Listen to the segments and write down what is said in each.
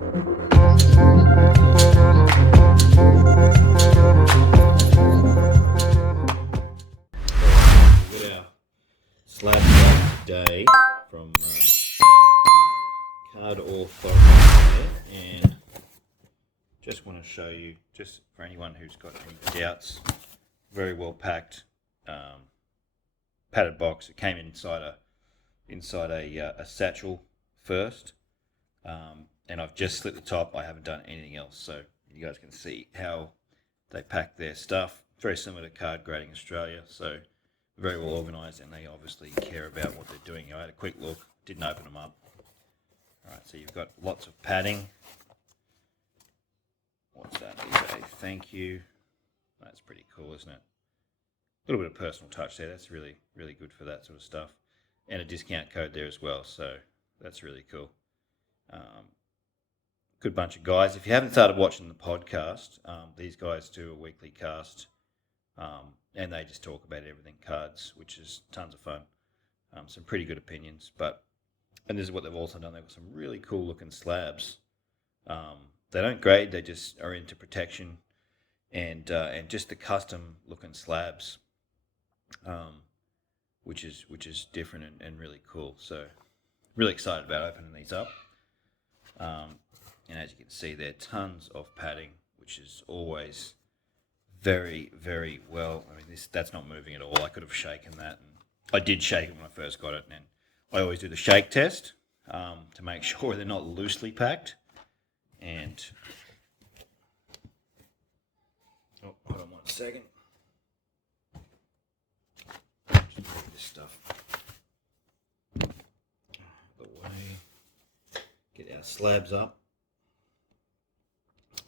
We've got our slabs today from CardVault Portfolio App, and just want to show you, just for anyone who's got any doubts, very well packed, padded box. It came inside a satchel first, and I've just slit the top. I haven't done anything else, so you guys can see how they pack their stuff. Very similar to Card Grading Australia, so very well organised, and they obviously care about what they're doing. I had a quick look, didn't open them up. All right, so you've got lots of padding. What's that? Is a thank you. That's pretty cool, isn't it? A little bit of personal touch there. That's really, really good for that sort of stuff. And a discount code there as well, so that's really cool. Good bunch of guys. If you haven't started watching the podcast, these guys do a weekly cast, and they just talk about everything cards, which is tons of fun. Some pretty good opinions, and this is what they've also done. They've got some really cool looking slabs. They don't grade; they just are into protection and just the custom looking slabs, which is different and really cool. So, really excited about opening these up. And as you can see, there are tons of padding, which is always very, very well. I mean, that's not moving at all. I could have shaken that, and I did shake it when I first got it, and I always do the shake test to make sure they're not loosely packed. And hold on one second. Just move this stuff the way. Get our slabs up.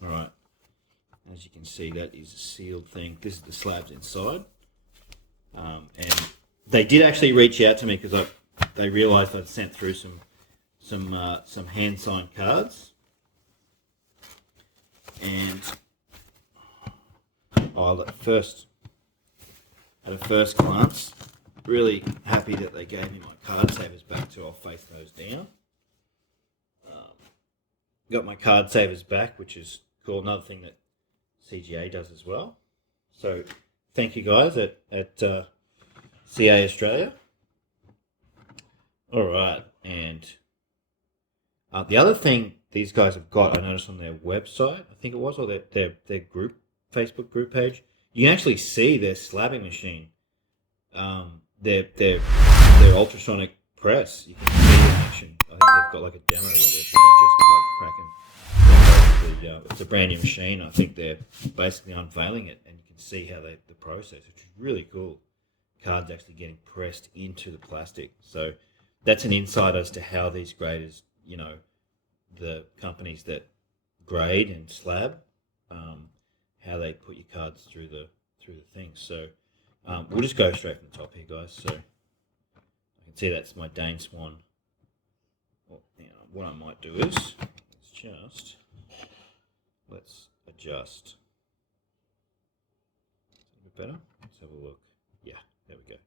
All right. As you can see, that is a sealed thing. This is the slabs inside, and they did actually reach out to me because they realised I'd sent through some hand signed cards, and at a first glance, really happy that they gave me my card savers back too. I'll face those down. Got my card savers back, which is cool. Another thing that CGA does as well. So thank you guys at CA Australia. All right, and the other thing these guys have got, I noticed on their website, I think it was, or their group, Facebook group page, you can actually see their slabbing machine, their ultrasonic press. You can see it in action. I think they've got like a demo where they're just like cracking. It's a brand new machine. I think they're basically unveiling it, and you can see how the process, which is really cool. Cards actually getting pressed into the plastic. So that's an insight as to how these graders, the companies that grade and slab, how they put your cards through the thing. So we'll just go straight from the top here, guys. So I can see that's my Dane Swan. Well, what I might do is let's adjust. A bit better. Let's have a look. Yeah, there we go.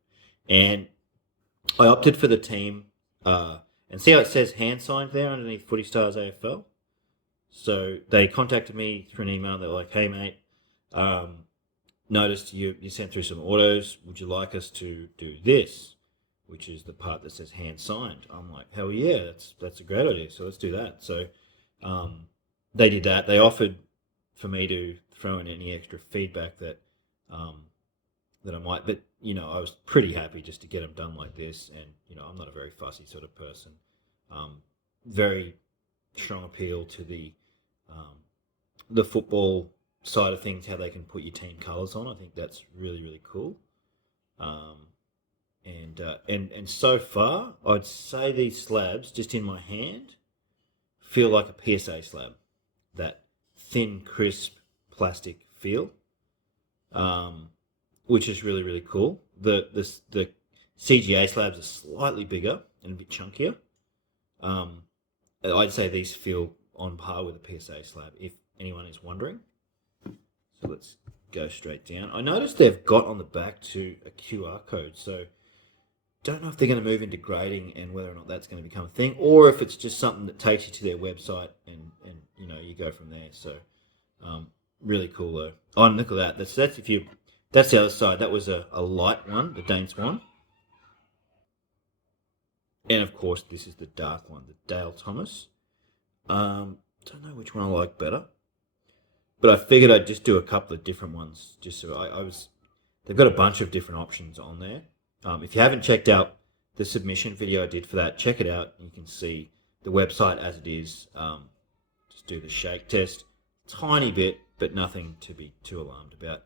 And I opted for the team, and see how it says hand signed there underneath Footy Stars AFL. So they contacted me through an email. They were like, "Hey mate, noticed you sent through some autos. Would you like us to do this?" Which is the part that says hand signed. I'm like, hell yeah, that's a great idea. So let's do that. So they did that. They offered for me to throw in any extra feedback that I might, but I was pretty happy just to get them done like this. And I'm not a very fussy sort of person. Very strong appeal to the football side of things, how they can put your team colours on. I think that's really, really cool. And so far, I'd say these slabs, just in my hand, feel like a PSA slab. That thin, crisp plastic feel, which is really, really cool. The CGA slabs are slightly bigger and a bit chunkier. I'd say these feel on par with a PSA slab, if anyone is wondering. So let's go straight down. I noticed they've got on the back too a QR code, so don't know if they're going to move into grading and whether or not that's going to become a thing, or if it's just something that takes you to their website and you go from there. So really cool though. Oh, and look at that. That's the other side. That was a light one, the Dane Swan. And of course, this is the dark one, the Dale Thomas. Don't know which one I like better, but I figured I'd just do a couple of different ones. Just so they've got a bunch of different options on there. If you haven't checked out the submission video I did for that, check it out. You can see the website as it is. Just do the shake test, tiny bit, but nothing to be too alarmed about.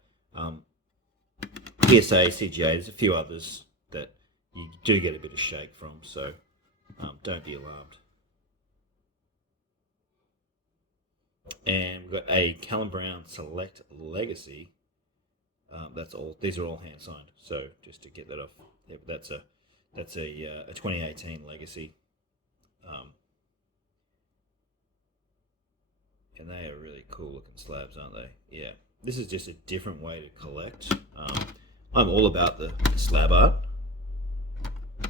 PSA, CGA, there's a few others that you do get a bit of shake from, so don't be alarmed. And we've got a Callum Brown Select Legacy. That's all. These are all hand signed. So just to get that off, yeah, that's a 2018 Legacy, and they are really cool looking slabs, aren't they? Yeah. This is just a different way to collect. I'm all about the slab art.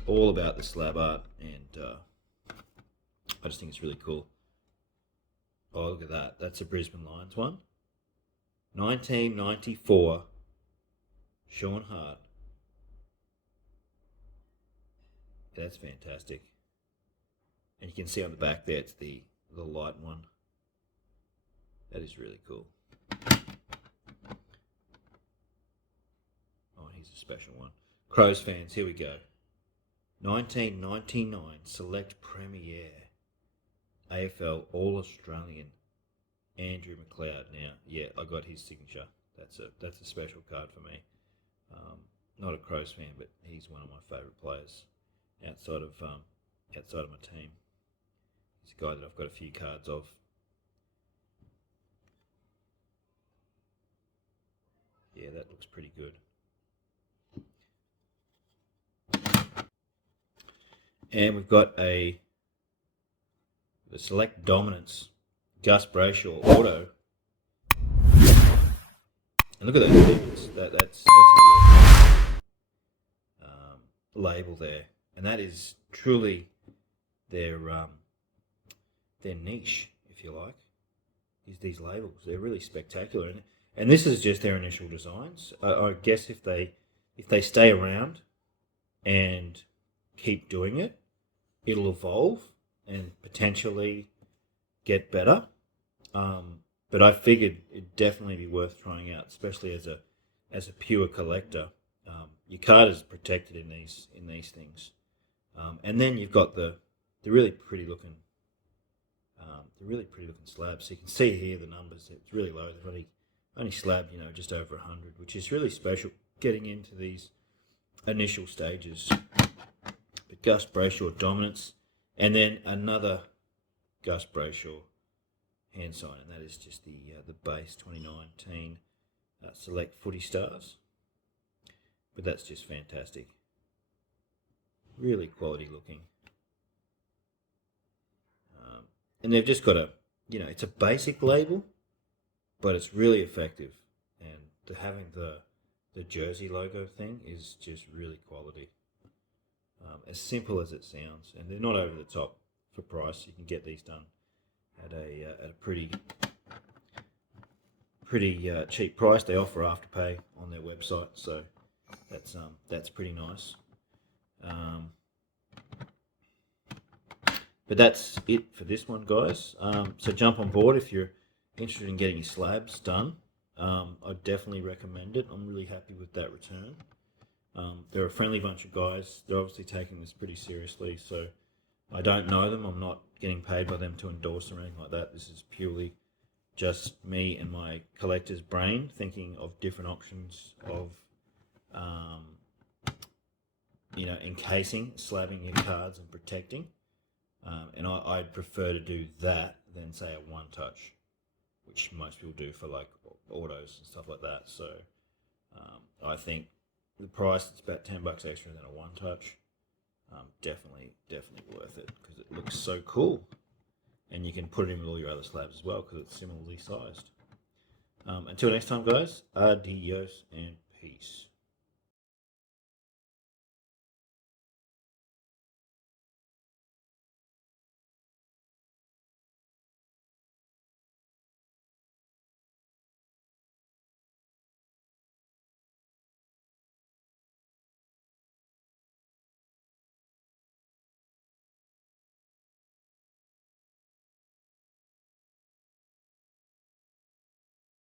All about the slab art, and I just think it's really cool. Oh, look at that. That's a Brisbane Lions one. 1994. Sean Hart. Yeah, that's fantastic. And you can see on the back there, it's the light one. That is really cool. Oh, here's a special one. Crows fans, here we go. 1999 Select Premier AFL All-Australian Andrew McLeod. Now, yeah, I got his signature. That's a special card for me. Not a Crows fan, but he's one of my favourite players outside of my team. He's a guy that I've got a few cards of. Yeah, that looks pretty good. And we've got the Select Dominance Gus Brayshaw Auto. And look at those labels. That's a label there, and that is truly their niche, if you like. Is these labels? They're really spectacular, and this is just their initial designs. I guess if they stay around and keep doing it, it'll evolve and potentially get better. But I figured it'd definitely be worth trying out, especially as a pure collector. Your card is protected in these things, and then you've got the really pretty looking slabs. So you can see here the numbers. It's really low. They've only slabbed just over 100, which is really special getting into these initial stages. But Gus Brayshaw Dominance, and then another Gus Brayshaw hand sign, and that is just the base 2019 Select Footy Stars. But that's just fantastic. Really quality looking. And they've just got it's a basic label, but it's really effective. And having the jersey logo thing is just really quality. As simple as it sounds, and they're not over the top for price. You can get these done at a pretty cheap price. They offer Afterpay on their website, so that's pretty nice. But that's it for this one, guys. So jump on board if you're interested in getting your slabs done. I'd definitely recommend it. I'm really happy with that return. They're a friendly bunch of guys. They're obviously taking this pretty seriously, so I don't know them. I'm not getting paid by them to endorse or anything like that. This is purely just me and my collector's brain thinking of different options of encasing, slabbing your cards and protecting. And I'd prefer to do that than, say, a one-touch, which most people do for like autos and stuff like that. So I think the price, it's about $10 extra than a one-touch. Definitely worth it because it looks so cool. And you can put it in with all your other slabs as well because it's similarly sized. Until next time, guys, adios and peace.